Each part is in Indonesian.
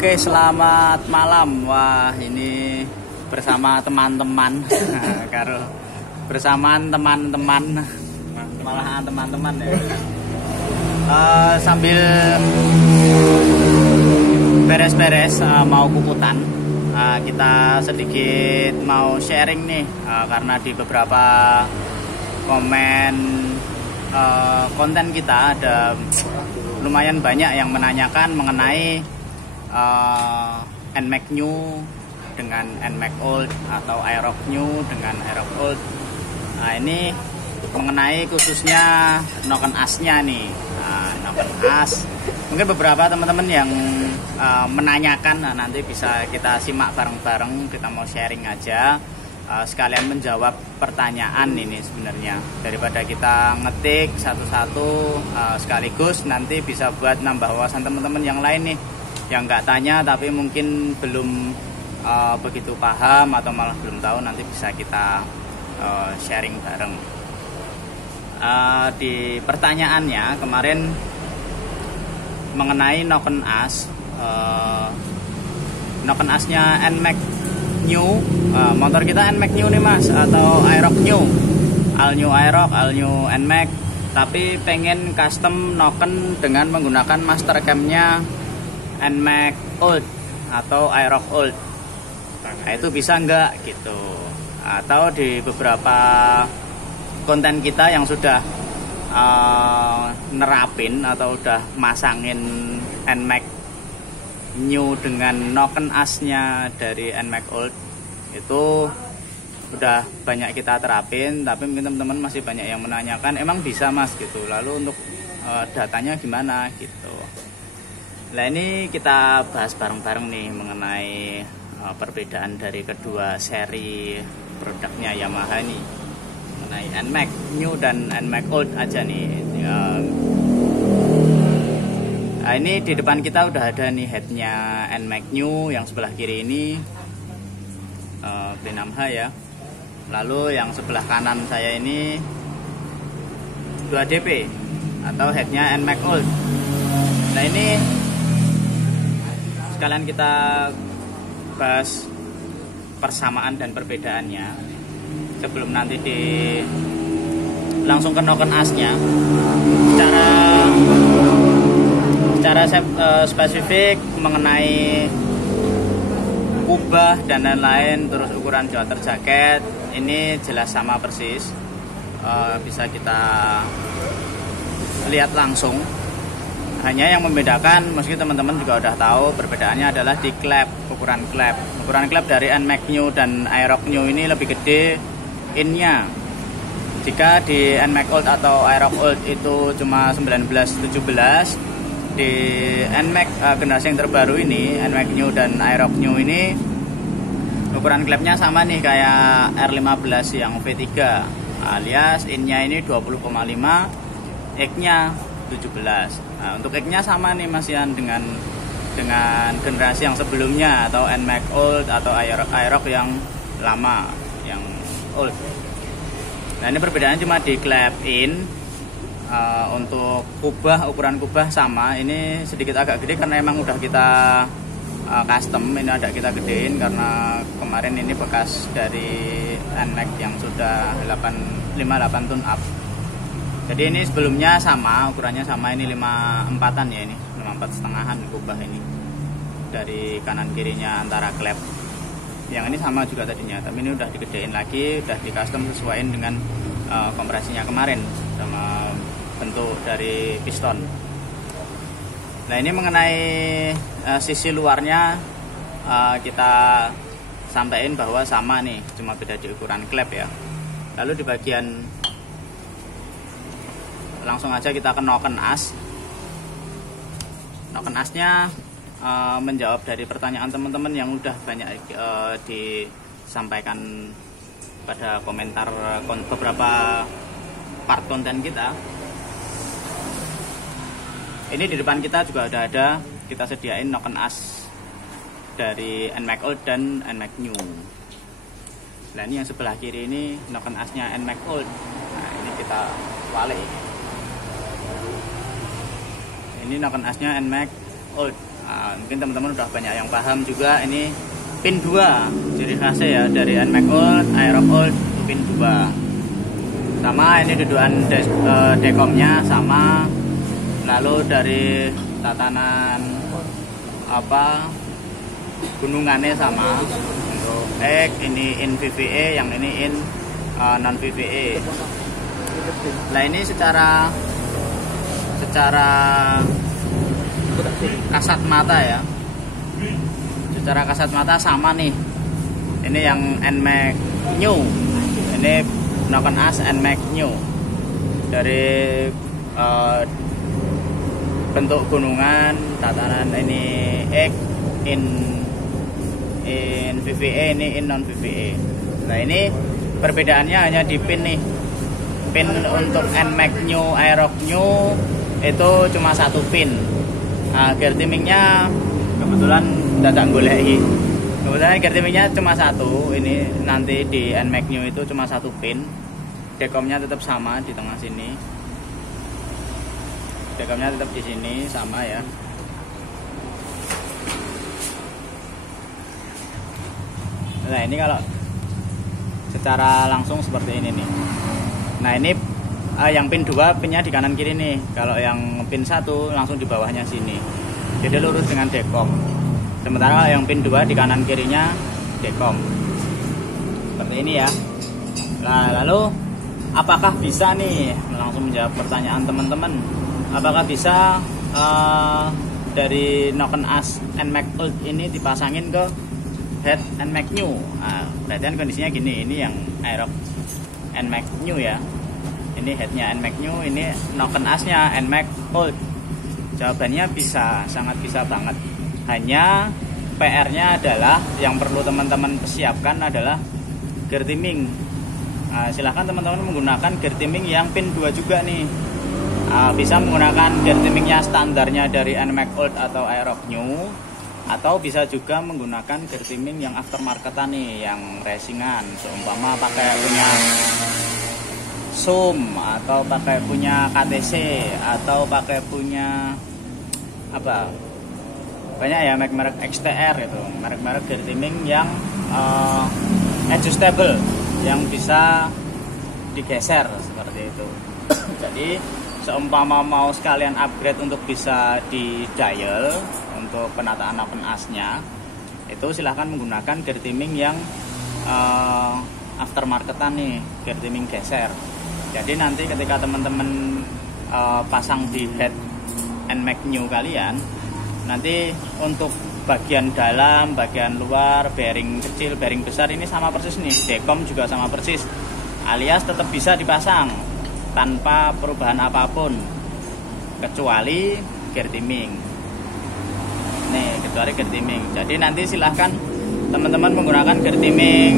Oke, selamat malam. Wah, ini bersama teman-teman. Karo bersamaan teman-teman. Malahan teman-teman ya. Sambil beres-beres mau kukutan, kita sedikit mau sharing nih, karena di beberapa komen konten kita ada lumayan banyak yang menanyakan mengenai NMAX new dengan NMAX old atau Aerox new dengan Aerox old. Nah, ini mengenai khususnya noken asnya nih. Noken as, mungkin beberapa teman-teman yang menanyakan, nanti bisa kita simak bareng-bareng, kita mau sharing aja, sekalian menjawab pertanyaan ini sebenarnya, daripada kita ngetik satu-satu, sekaligus nanti bisa buat nambah wawasan teman-teman yang lain nih yang nggak tanya tapi mungkin belum begitu paham atau malah belum tahu, nanti bisa kita sharing bareng. Di pertanyaannya kemarin mengenai noken as, noken asnya NMAX new, motor kita NMAX new nih mas, atau Aerox new, all new Aerox, all new NMAX, tapi pengen custom noken dengan menggunakan master camnya NMAX old atau Aerox old. Nah, itu bisa nggak gitu? Atau di beberapa konten kita yang sudah nerapin atau udah masangin NMAX new dengan noken asnya dari NMAX old, itu udah banyak kita terapin, tapi mungkin teman-teman masih banyak yang menanyakan emang bisa mas gitu, lalu untuk datanya gimana gitu. Nah, ini kita bahas bareng-bareng nih mengenai perbedaan dari kedua seri produknya Yamaha ini, mengenai NMAX new dan NMAX old aja nih. Nah, ini di depan kita udah ada nih headnya NMAX new yang sebelah kiri ini, P6H ya. Lalu yang sebelah kanan saya ini 2DP atau headnya NMAX old. Nah, ini sekalian kita bahas persamaan dan perbedaannya sebelum nanti langsung ke noken asnya. Secara spesifik mengenai kubah dan lain-lain, terus ukuran diameter jaket, ini jelas sama persis, bisa kita lihat langsung. Hanya yang membedakan, meski teman-teman juga udah tahu, perbedaannya adalah di klep, ukuran klep. Ukuran klep dari NMAX new dan Aerox new ini lebih gede innya. Jika di NMAX old atau Aerox old itu cuma 19-17, di NMAX generasi yang terbaru ini, NMAX new dan Aerox new ini, ukuran klepnya sama nih kayak R15 yang V3, alias innya ini 20,5, X-nya 17. Nah, untuk X-nya sama nih Mas Ian dengan generasi yang sebelumnya, atau NMAX old atau Aerox yang lama, yang old. Nah, ini perbedaannya cuma di klep in. Untuk kubah, ukuran kubah sama, ini sedikit agak gede karena emang udah kita custom, ini ada kita gedein karena kemarin ini bekas dari NMAX yang sudah 58 tune up. Jadi ini sebelumnya sama, ukurannya sama, ini 54-an ya, ini 54,5-an kubah ini dari kanan kirinya antara klep. Yang ini sama juga tadinya, tapi ini udah digedein lagi, udah di custom sesuaiin dengan kompresinya kemarin sama bentuk dari piston. Nah, ini mengenai sisi luarnya kita sampaikan bahwa sama nih, cuma beda di ukuran klep ya. Lalu di bagian, langsung aja kita ke noken as. Noken asnya menjawab dari pertanyaan teman-teman yang udah banyak disampaikan pada komentar beberapa part konten kita. Ini di depan kita juga udah ada, kita sediain noken as dari NMAX old dan NMAX new. Nah, ini yang sebelah kiri ini noken asnya NMAX old. Nah, ini kita wale. Ini noken asnya NMAX old Mungkin teman-teman udah banyak yang paham juga. Ini pin 2 ciri khasnya ya dari NMAX Old, Aerox Old itu pin 2 sama. Ini dudukan dekomnya sama, lalu dari tatanan gunungannya sama. Untuk X ini in VVA, yang ini in non VVA. Nah ini secara kasat mata ya, secara kasat mata sama nih. Ini yang NMAX New, ini Noken As NMAX New. Dari bentuk gunungan, tatanan ini X in VVA, ini in non VVA. Nah ini perbedaannya hanya di pin nih. Pin untuk NMAX New, Aerox New itu cuma 1 pin. Nah, gear timingnya kebetulan dadak goleki. Kebetulan gear timingnya cuma 1. Ini nanti di NMAX New itu cuma 1 pin. Dekomnya tetap sama di tengah sini. Dekomnya tetap di sini sama ya. Nah ini kalau secara langsung seperti ini nih. Nah ini yang pin 2 pinnya di kanan kiri nih. Kalau yang pin 1 langsung di bawahnya sini. Jadi lurus dengan dekom. Sementara yang pin 2 di kanan kirinya dekom. Seperti ini ya. Nah lalu apakah bisa nih, langsung menjawab pertanyaan teman-teman. Apakah bisa dari Noken As NMAX Old ini dipasangin ke head NMAX New? Nah, perhatian kondisinya gini, ini yang Aerox NMAX New ya. Ini headnya NMAX New, ini Noken As-nya NMAX Old. Jawabannya bisa, sangat bisa banget. Hanya PR-nya adalah yang perlu teman-teman persiapkan adalah gear timing. Nah, silahkan teman-teman menggunakan gear timing yang pin 2 juga nih. Bisa menggunakan gear timingnya standarnya dari NMAX Old atau Aerox New, atau bisa juga menggunakan gear timing yang aftermarketan nih, yang racingan. Seumpama pakai punya Zoom, atau pakai punya KTC, atau pakai punya banyak ya merek-merek XTR itu, merek-merek gear timing yang adjustable, yang bisa digeser seperti itu. Jadi seumpama mau sekalian upgrade untuk bisa di dial untuk penataan Noken As-nya, itu silahkan menggunakan gear timing yang aftermarketan nih, gear timing geser. Jadi nanti ketika teman-teman pasang di head NMAX New kalian, nanti untuk bagian dalam, bagian luar, bearing kecil, bearing besar ini sama persis nih. Dekom juga sama persis, alias tetap bisa dipasang tanpa perubahan apapun kecuali gear timing. Nih, kecuali gear timing. Jadi nanti silahkan teman-teman menggunakan gear timing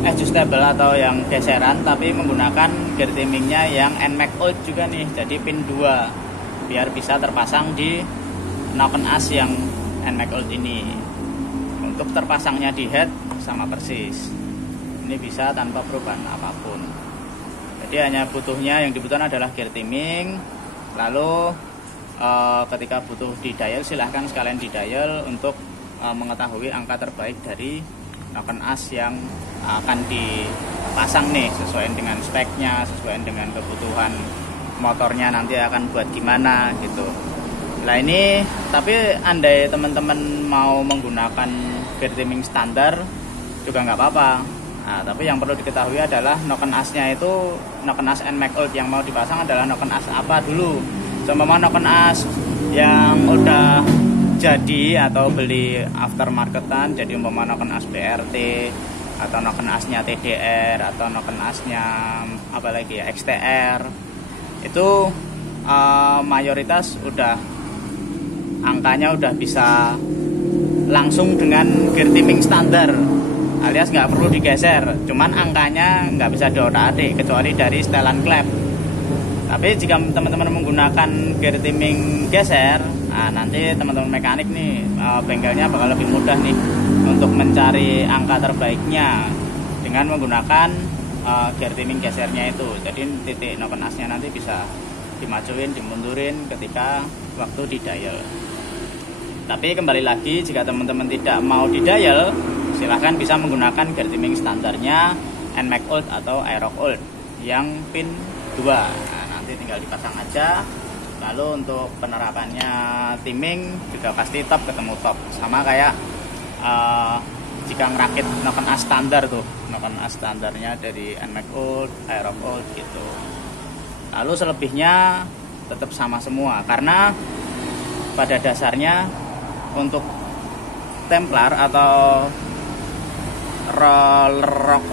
adjustable atau yang geseran, tapi menggunakan gear timingnya yang NMAX Old juga nih. Jadi pin 2 biar bisa terpasang di Noken As yang NMAX Old ini. Untuk terpasangnya di head sama persis. Ini bisa tanpa perubahan apapun. Jadi hanya yang dibutuhkan adalah gear timing. Lalu ketika butuh di dial, silahkan sekalian di dial untuk mengetahui angka terbaik dari Noken As yang akan dipasang nih, sesuai dengan speknya, sesuai dengan kebutuhan motornya nanti akan buat gimana gitu. Nah ini, tapi andai teman-teman mau menggunakan gear timing standar juga nggak apa-apa. Nah, tapi yang perlu diketahui adalah Noken As-nya itu, Noken As NMAX Old yang mau dipasang adalah Noken As apa dulu. Sama Noken As yang udah jadi atau beli aftermarketan, jadi umpama Noken As BRT atau Noken As-nya TDR atau Noken As-nya apalagi ya XTR, itu mayoritas udah angkanya udah bisa langsung dengan gear timing standar, alias nggak perlu digeser, cuman angkanya nggak bisa diotak-atik kecuali dari setelan klep. Tapi jika teman-teman menggunakan gear timing geser, nah nanti teman-teman mekanik nih, bengkelnya bakal lebih mudah nih untuk mencari angka terbaiknya dengan menggunakan gear timing gesernya itu. Jadi titik Noken As-nya nanti bisa dimajuin, dimundurin ketika waktu di dial. Tapi kembali lagi, jika teman-teman tidak mau di dial, silahkan bisa menggunakan gear timing standarnya NMAX Old atau Aerox Old yang pin 2. Nah, nanti tinggal dipasang aja. Lalu untuk penerapannya timing juga pasti top ketemu top, sama kayak jika ngerakit noken as standar tuh, noken as standarnya dari NMAX Old, Aerox Old gitu. Lalu selebihnya tetap sama semua, karena pada dasarnya untuk Templar atau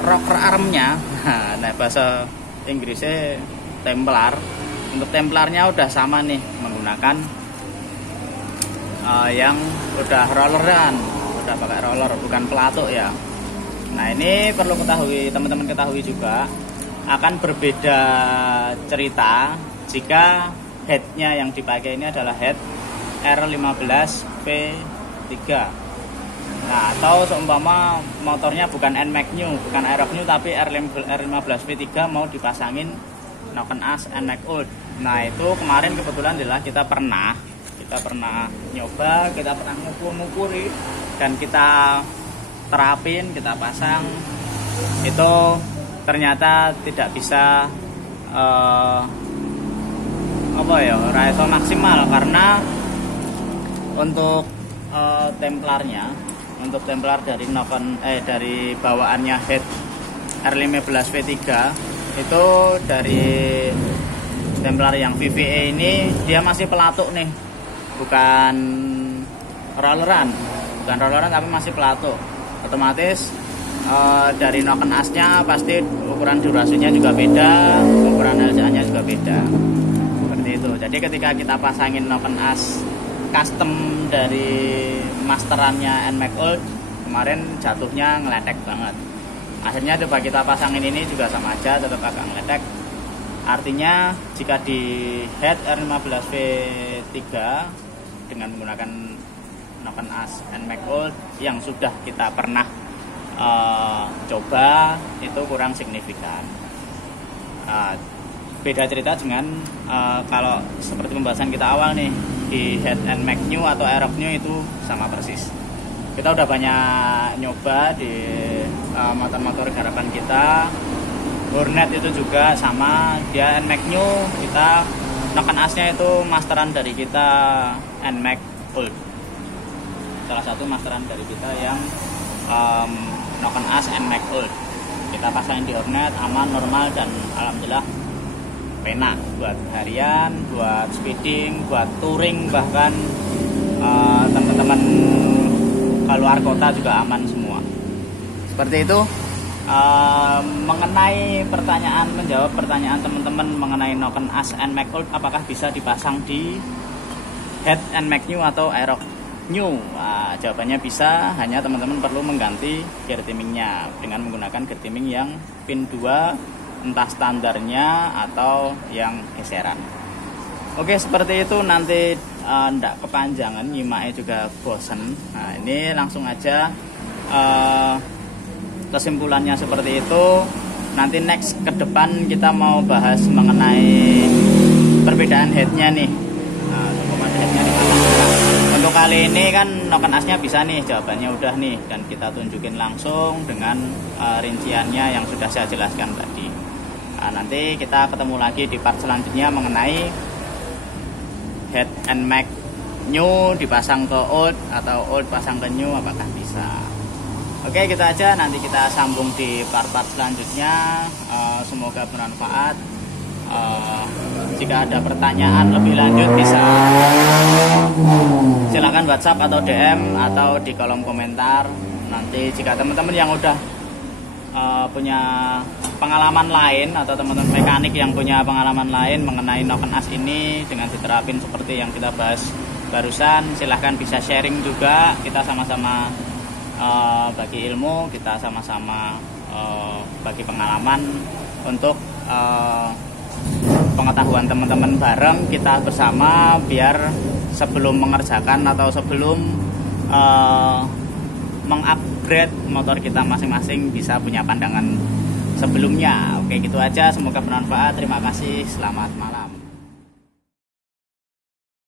rocker armnya, nah bahasa Inggrisnya Templar, untuk Templarnya udah sama nih, menggunakan yang udah rolleran, udah pakai roller, bukan pelatuk ya. Nah ini perlu teman-teman ketahui juga, akan berbeda cerita jika headnya yang dipakai ini adalah head R15V3. Nah, atau seumpama motornya bukan NMAX New, bukan Aerox New, tapi R15V3 mau dipasangin noken as NMAX Old. Nah, itu kemarin kebetulan adalah kita pernah nyoba, kita pernah ngukur-ngukuri, dan kita terapin, kita pasang. Itu ternyata tidak bisa raiso maksimal, karena untuk Templar dari dari bawaannya head R15V3 itu, dari Templar yang VVA ini dia masih pelatuk nih, bukan rolleran tapi masih pelatuk. Otomatis dari noken asnya pasti ukuran durasinya juga beda, ukuran LCA-nya juga beda, seperti itu. Jadi ketika kita pasangin noken as custom dari masterannya NMAX Old, kemarin jatuhnya ngeletek banget. Akhirnya coba kita pasangin ini juga sama aja, tetap agak ngeletek. Artinya jika di head R15V3 dengan menggunakan noken as NMAX Old yang sudah kita pernah coba, itu kurang signifikan. Beda cerita dengan kalau seperti pembahasan kita awal nih, di head NMAX New atau Aerox New itu sama persis. Kita udah banyak nyoba di motor-motor garapan kita. Hornet itu juga sama, dia NMAX New, kita noken asnya itu masteran dari kita NMAX Old. Salah satu masteran dari kita yang noken as NMAX Old. Kita pasangin di Hornet, aman, normal, dan alhamdulillah penak buat harian, buat speeding, buat touring, bahkan teman-teman keluar kota juga aman semua. Seperti itu. Mengenai menjawab pertanyaan teman-teman mengenai noken as NMAX Old, apakah bisa dipasang di head NMAX New atau Aerox New? Jawabannya bisa, hanya teman-teman perlu mengganti gear timingnya dengan menggunakan gear timing yang pin 2, entah standarnya atau yang geseran. Oke, seperti itu. Nanti ndak kepanjangan, nyimaknya juga bosen. Nah, ini langsung aja kesimpulannya seperti itu. Nanti next ke depan kita mau bahas mengenai perbedaan headnya nih. Untuk kali ini kan noken asnya bisa nih, jawabannya udah nih, dan kita tunjukin langsung dengan rinciannya yang sudah saya jelaskan tadi. Nanti kita ketemu lagi di part selanjutnya mengenai head NMAX New dipasang ke Old atau Old pasang ke New, apakah bisa. Oke, gitu aja. Nanti kita sambung di part-part selanjutnya. Semoga bermanfaat. Jika ada pertanyaan lebih lanjut bisa silakan WhatsApp atau DM atau di kolom komentar. Nanti jika teman-teman yang udah punya pengalaman lain atau teman-teman mekanik yang punya pengalaman lain mengenai noken as ini dengan diterapin seperti yang kita bahas barusan, silahkan bisa sharing juga. Kita sama-sama bagi ilmu, kita sama-sama bagi pengalaman untuk pengetahuan teman-teman bareng, kita bersama, biar sebelum mengerjakan atau sebelum mengupgrade motor kita masing-masing bisa punya pandangan sebelumnya. Oke, gitu aja. Semoga bermanfaat. Terima kasih. Selamat malam.